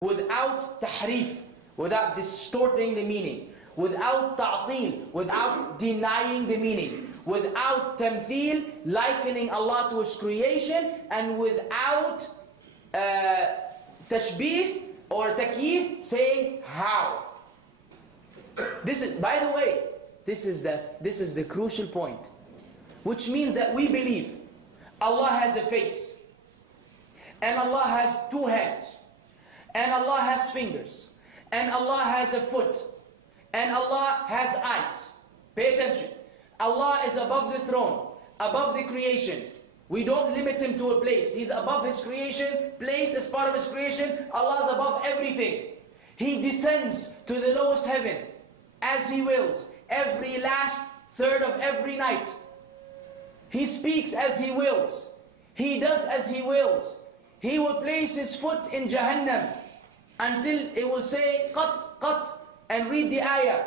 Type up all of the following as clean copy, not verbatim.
without tahrif, without distorting the meaning, without ta'til, without denying the meaning, without tamthil, likening Allah to His creation, and without tashbih or takyif, saying how. This is, by the way, this is the crucial point, which means that we believe Allah has a face, and Allah has two hands, and Allah has fingers, and Allah has a foot, and Allah has eyes. Pay attention. Allah is above the throne, above the creation. We don't limit Him to a place. He's above His creation. Place is part of His creation. Allah is above everything. He descends to the lowest heaven as He wills, every last third of every night. He speaks as He wills. He does as He wills. He will place His foot in Jahannam until it will say qat, qat, and read the ayah.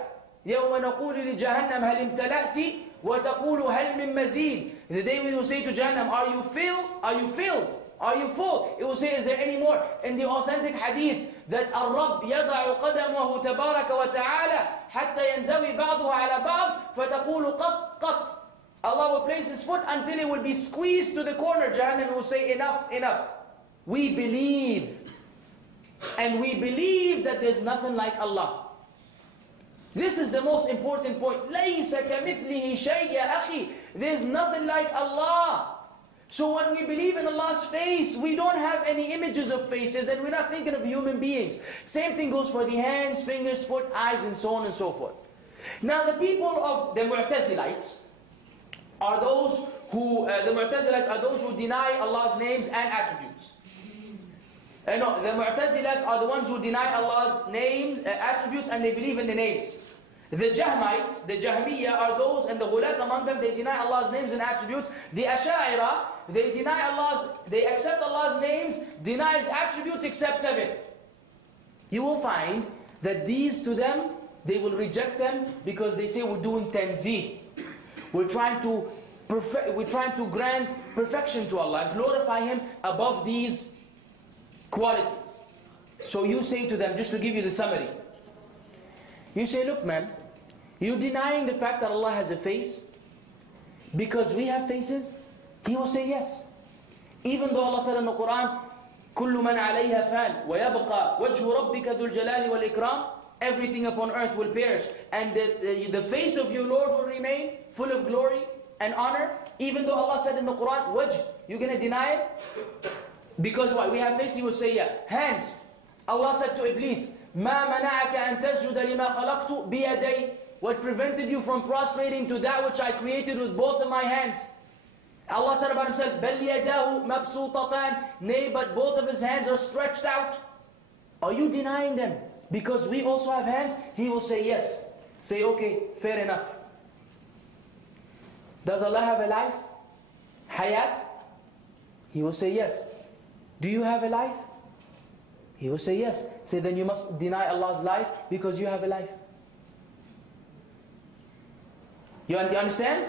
يَوْمَ نَقُولُ لِجَهَنَّمْ هَلْ امْتَلَأْتِ وَتَقُولُ هَلْ مِن مَزِيدٍ. The day we will say to Jahannam, are you filled? Are you filled? Are you full? It will say, is there any more? In the authentic hadith, that الرب يضع قدمه تبارك وتعالى حتى ينزوي بعضها على بعض فتقول قط قط. Allah will place His foot until it will be squeezed to the corner. Jahannam will say, enough, enough. We believe. And we believe that there's nothing like Allah. This is the most important point. لَيْسَ كَمِثْلِهِ شَيْءٍ يَا أَخِي. There's nothing like Allah. So when we believe in Allah's face, we don't have any images of faces, and we're not thinking of human beings. Same thing goes for the hands, fingers, foot, eyes, and so on and so forth. Now the people of the Mu'tazilites are those who, deny Allah's names and attributes. No, the Mu'tazilites are the ones who deny Allah's names, attributes, and they believe in the names. The Jahmites, the Jahmiyyah, are those, and the Ghulat among them, they deny Allah's names and attributes. The Asha'ira, they accept Allah's names, deny His attributes except 7. You will find that these to them, they will reject them because they say we're doing tanzih. We're trying to grant perfection to Allah, glorify Him above these qualities. So you say to them, just to give you the summary, you say, look man, you're denying the fact that Allah has a face because we have faces? He will say yes. Even though Allah said in the Quran, كُلُّ مَنْ عَلَيْهَا فَانٍ وَيَبْقَى وَجْهُ رَبِّكَ ذُو الْجَلَالِ وَالْإِكْرَامِ. Everything upon earth will perish, and the face of your Lord will remain full of glory and honor. Even though Allah said in the Quran, wajh, you're going to deny it? Because why? We have face, He will say yeah. Hands. Allah said to Iblis, مَا مَنَعَكَ أَن تَسْجُدَ لِمَا خَلَقْتُ بِيَدَيْ. What prevented you from prostrating to that which I created with both of my hands? Allah said about Himself, بَلْ يَدَاهُ مَبْسُوطَتَانِ. Nay, but both of His hands are stretched out. Are you denying them? Because we also have hands? He will say yes. Say, okay, fair enough. Does Allah have a life? Hayat? He will say yes. Do you have a life? He will say yes. Say, then you must deny Allah's life because you have a life. You understand?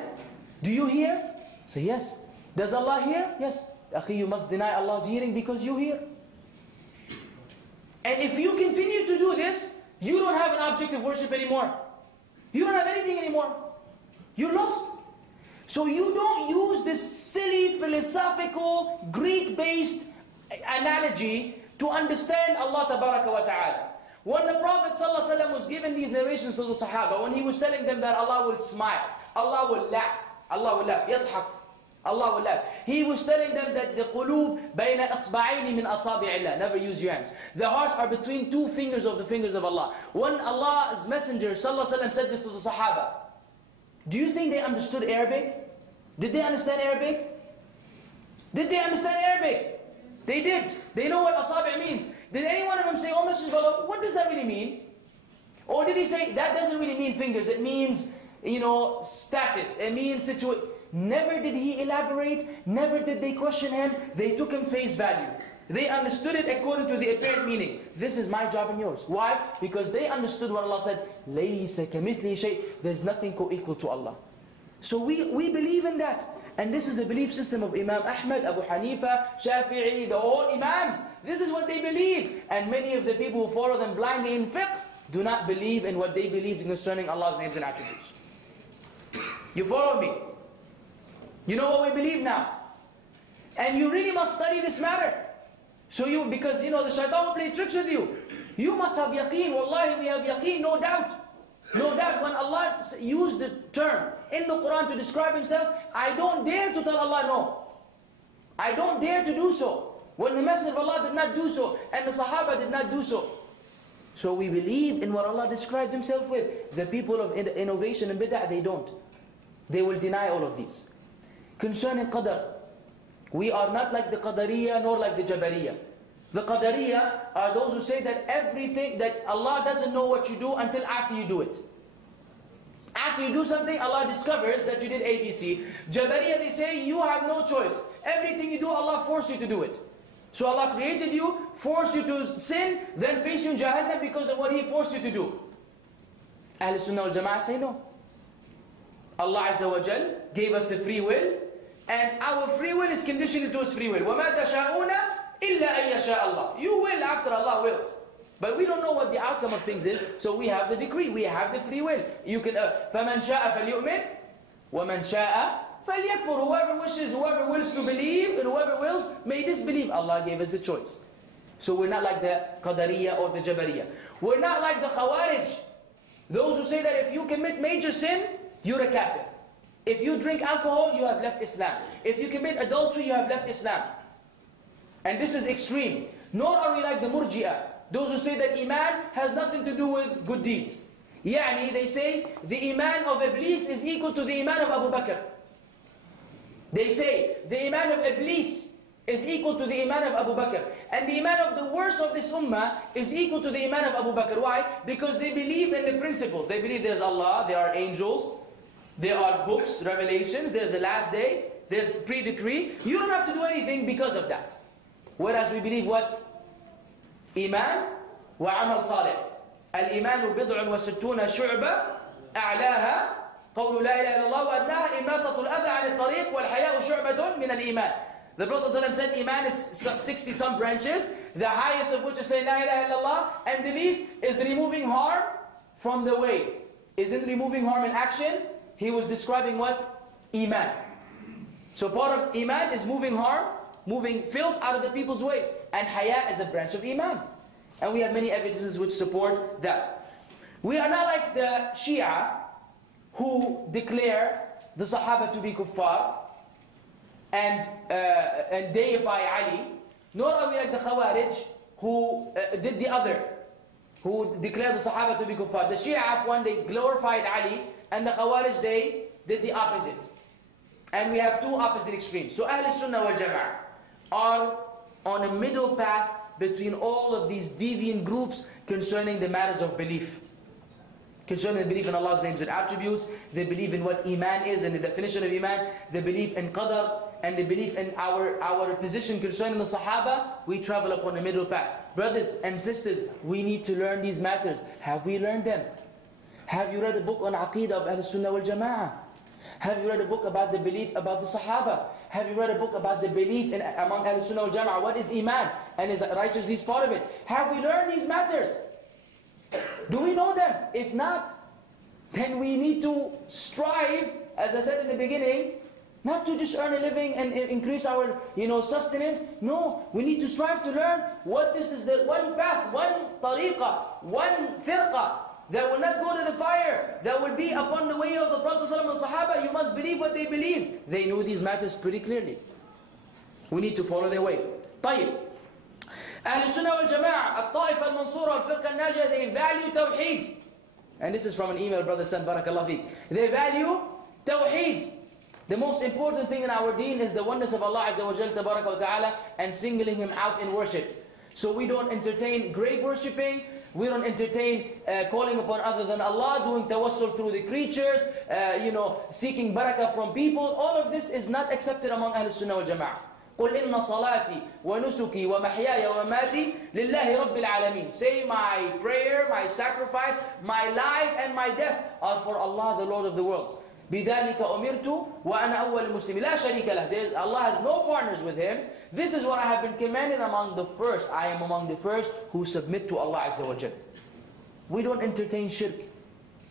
Do you hear? Say yes. Does Allah hear? Yes. Akhi, you must deny Allah's hearing because you hear. And if you continue to do this, you don't have an object of worship anymore. You don't have anything anymore. You're lost. So you don't use this silly, philosophical, Greek-based analogy to understand Allah Tabaraka wa Ta'ala. When the Prophet ﷺ was given these narrations to the Sahaba, when he was telling them that Allah will smile, Allah will laugh, يضحك, Allah will laugh. He was telling them that the qulub bayna asba'ayni min asabi'illah. Never use your hands. The hearts are between two fingers of the fingers of Allah. When Allah's Messenger ﷺ said this to the Sahaba, do you think they understood Arabic? Did they understand Arabic? Did they understand Arabic? They did. They know what asabi' means. Did any one of them say, oh Messenger of Allah, what does that really mean? Or did he say, that doesn't really mean fingers, it means, status, it means situation. Never did he elaborate, never did they question him, they took him face value. They understood it according to the apparent meaning. This is my job and yours. Why? Because they understood when Allah said, لَيْسَ كَمِثْلِهِ شَيْءٍ. There's nothing co-equal to Allah. So we believe in that. And this is the belief system of Imam Ahmad, Abu Hanifa, Shafi'i, the whole Imams. This is what they believe. And many of the people who follow them blindly in fiqh do not believe in what they believe concerning Allah's names and attributes. You follow me? You know what we believe now. And you really must study this matter. So because the shaitan will play tricks with you. You must have yaqeen. Wallahi, we have yaqeen, no doubt. No doubt, when Allah used the term in the Quran to describe Himself, I don't dare to tell Allah no. I don't dare to do so. When the Messenger of Allah did not do so, and the Sahaba did not do so. So we believe in what Allah described Himself with. The people of innovation and bid'ah, they don't. They will deny all of these. Concerning qadar, we are not like the Qadariya nor like the Jabariya. The Qadariya are those who say that everything, that Allah doesn't know what you do until after you do it. After you do something, Allah discovers that you did ABC. Jabariya, they say you have no choice. Everything you do, Allah forced you to do it. So Allah created you, forced you to sin, then placed you in Jahannam because of what He forced you to do. Ahl Sunnah wal Jama'ah say no. Allah Azza wa Jal gave us the free will, and our free will is conditioned to His free will. وَمَا تَشَاءُونَ إِلَّا أَن يَشَاءَ اللَّهُ. You will after Allah wills. But we don't know what the outcome of things is, so we have the decree, we have the free will. You can, فَمَنْ شَاءَ فَلْيُؤْمِنْ وَمَنْ شَاءَ فَلْيَكْفُرْ. Whoever wishes, whoever wills to believe, and whoever wills, may disbelieve. Allah gave us the choice. So we're not like the Qadariya or the Jabariya. We're not like the Khawarij. Those who say that if you commit major sin, you're a kafir. If you drink alcohol, you have left Islam. If you commit adultery, you have left Islam. And this is extreme. Nor are we like the Murji'ah. Those who say that Iman has nothing to do with good deeds. Yani, they say the Iman of Iblis is equal to the Iman of Abu Bakr. They say the Iman of Iblis is equal to the Iman of Abu Bakr. And the Iman of the worst of this Ummah is equal to the Iman of Abu Bakr. Why? Because they believe in the principles. They believe there's Allah, there are angels, there are books, revelations, there's the last day, there's pre-decree. You don't have to do anything because of that. Whereas we believe what? Iman wa amal salih. Al-imanu bid'un wa sittuna shu'ba a'laha قول لا إله إلا الله وأنها إماتة الأذى عن الطريق والحياء شعبة من الإيمان. The Prophet ﷺ said Iman is 60 some branches, the highest of which is saying La ilaha illallah, and the least is removing harm from the way. Isn't removing harm in action? He was describing what? Iman. So part of Iman is moving harm, moving filth out of the people's way. And Haya is a branch of Iman. And we have many evidences which support that. We are not like the Shia who declare the Sahaba to be kuffar and deify Ali, nor are we like the Khawarij who did the other, who declared the Sahaba to be kuffar. The Shia, one, they glorified Ali, and the Khawarij, they did the opposite. And we have two opposite extremes. So Ahl Sunnah wal Jama'ah are on a middle path between all of these deviant groups concerning the matters of belief. Concerning the belief in Allah's names and attributes, they believe in what Iman is and the definition of Iman, they believe in Qadar, and they believe in our position concerning the Sahaba. We travel upon the middle path. Brothers and sisters, we need to learn these matters. Have we learned them? Have you read a book on Aqeedah of Ahl Sunnah wal Jama'ah? Have you read a book about the belief about the Sahaba? Have you read a book about the belief among Ahl Sunnah wal Jama'ah? What is Iman? And is righteousness part of it? Have we learned these matters? Do we know them? If not, then we need to strive, as I said in the beginning, not to just earn a living and increase our sustenance. No, we need to strive to learn what this is, the one path, one tariqah, one firqah that will not go to the fire, that will be upon the way of the Prophet ﷺ and Sahaba. You must believe what they believe. They knew these matters pretty clearly. We need to follow their way. طيب. Ahl Sunnah wal Jama'ah, al-Ta'ifa al-Mansura, al-Firqa al-Najah, they value Tawheed. And this is from an email brother sent, Barakallah Feek. They value Tawheed. The most important thing in our deen is the oneness of Allah Azza wa Jal, Tabaraka wa Ta'ala, and singling Him out in worship. So we don't entertain grave worshipping, we don't entertain calling upon other than Allah, doing tawassul through the creatures, seeking barakah from people. All of this is not accepted among Ahl Sunnah wal Jama'ah. قُلْ إِنَّ صَلَاتِي وَنُسُكِي وَمَحْيَايَ وَمَمَاتِي لِلَّهِ رَبِّ الْعَالَمِينَ. Say, my prayer, my sacrifice, my life and my death are for Allah, the Lord of the worlds. بِذَلِكَ أُمِرْتُ وَأَنَا أَوَّلُ الْمُسْلِمِينَ لَا شَرِيكَ لَهُ. Allah has no partners with Him. This is what I have been commanded among the first. I am among the first who submit to Allah Azza wa Jal. We don't entertain shirk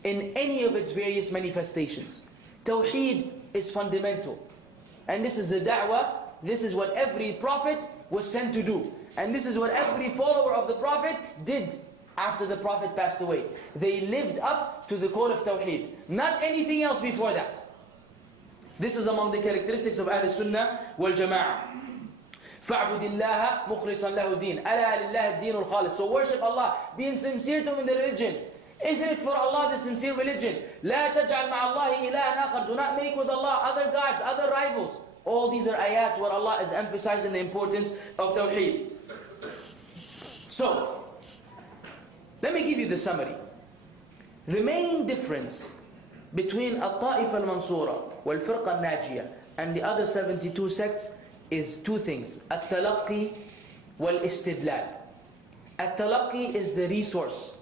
in any of its various manifestations. Tawheed is fundamental. And this is the da'wah. This is what every prophet was sent to do. And this is what every follower of the prophet did after the prophet passed away. They lived up to the call of Tawheed. Not anything else before that. This is among the characteristics of Ahl Sunnah wal Jama'ah. فَاعْبُدِ اللَّهَ مُخْلِصًا لَهُ الدِّينَ أَلَا لِلَّهِ الدِّينُ الْخَالِص. So worship Allah, being sincere to Him in the religion. Isn't it for Allah the sincere religion? لَا تَجْعَلْ مَعَ اللَّهِ إِلَهًا آخَرَ. Do not make with Allah other gods, other rivals. All these are ayat where Allah is emphasizing the importance of Tawheed. So, let me give you the summary. The main difference between al-Ta'ifa al-Mansura wal-Firqa al-Najiyah and the other 72 sects is two things. At-Talaqqi wal-Istidlal. At-Talaqqi is the resource.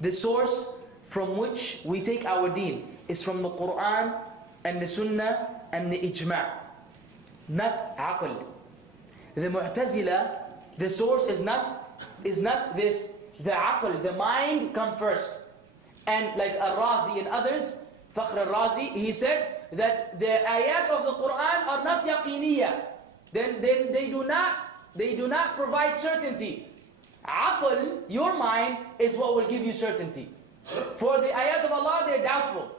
The source from which we take our deen is from the Quran and the Sunnah and the Ijma'. Not aql. The Mu'tazila, the source is not this. The aql, the mind come first. And like al-Razi and others, Fakhr al-Razi, he said that the ayat of the Quran are not yaqiniyah. Then they do not provide certainty. Aql, your mind, is what will give you certainty. For the ayat of Allah, they're doubtful.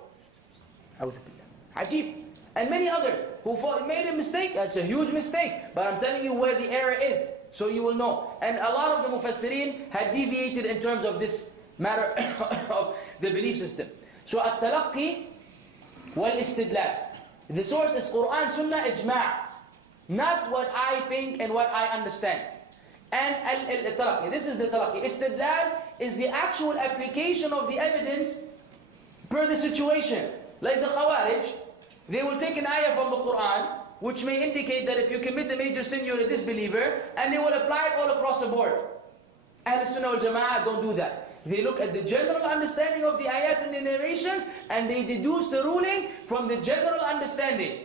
Ajib. And many others who made a mistake. That's a huge mistake. But I'm telling you where the error is, so you will know. And a lot of the Mufassirin had deviated in terms of this matter of the belief system. So at-talaqqi wal-istidlal. The source is Quran, Sunnah, Ijma'. Not what I think and what I understand. And al-talaqqi. This is the talaqqi. Istidlal is the actual application of the evidence per the situation. Like the Khawarij, they will take an ayah from the Quran, which may indicate that if you commit a major sin, you're a disbeliever, and they will apply it all across the board. Ahl Sunnah wal Jama'ah don't do that. They look at the general understanding of the ayat and the narrations, and they deduce the ruling from the general understanding.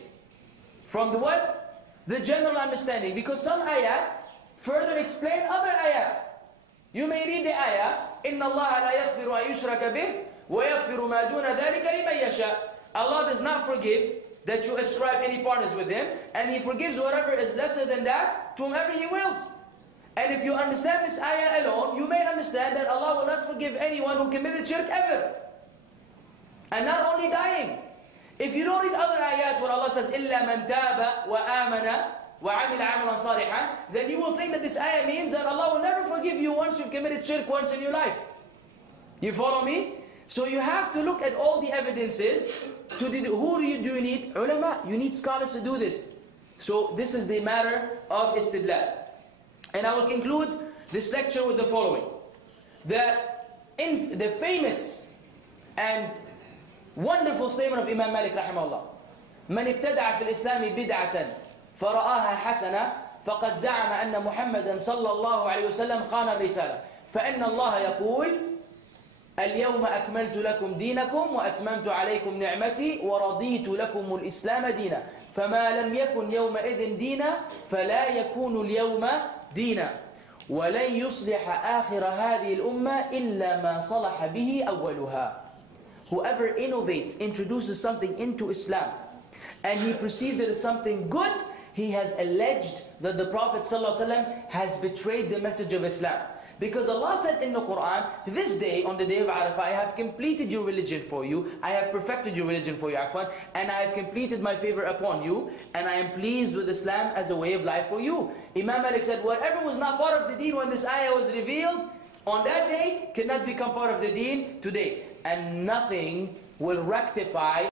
From the what? The general understanding. Because some ayat further explain other ayat. You may read the ayah, إِنَّ اللَّهَ لَا يَغْفِرُ أَن يُشْرَكَ بِهِ وَيَغْفِرُ مَا دُونَ ذَلِكَ لِمَن يَشَاءُ. Allah does not forgive that you ascribe any partners with Him, and He forgives whatever is lesser than that to whomever He wills. And if you understand this ayah alone, you may understand that Allah will not forgive anyone who committed shirk ever. And not only dying. If you don't read other ayat where Allah says, إِلَّا مَنْ تَابَ وَآمَنَ وَعَمِلَ عَمَلًا صَالِحًا, then you will think that this ayah means that Allah will never forgive you once you've committed shirk once in your life. You follow me? So you have to look at all the evidences. Who do you need? Ulama. You need scholars to do this. So this is the matter of istidlal. And I will conclude this lecture with the following. The famous and wonderful statement of Imam Malik rahimahullah. من ابتدع في الإسلام بدعة فرآها حسنة فقد زعم أن محمدا صلى الله عليه وسلم خان الرسالة فإن الله يقول اليوم أكملت لكم دينكم وأتممت عليكم نعمتي ورضيت لكم الإسلام دينا فما لم يكن يومئذ دينا فلا يكون اليوم دينا ولن يصلح آخر هذه الأمة إلا ما صلح به أولها. Whoever innovates, introduces something into Islam, and he perceives it as something good, he has alleged that the Prophet ﷺ has betrayed the message of Islam. Because Allah said in the Quran, this day, on the day of Arafah, I have completed your religion for you, I have perfected your religion for you, Afwan, and I have completed my favor upon you, and I am pleased with Islam as a way of life for you. Imam Malik said, whatever was not part of the deen when this ayah was revealed, on that day, cannot become part of the deen today. And nothing will rectify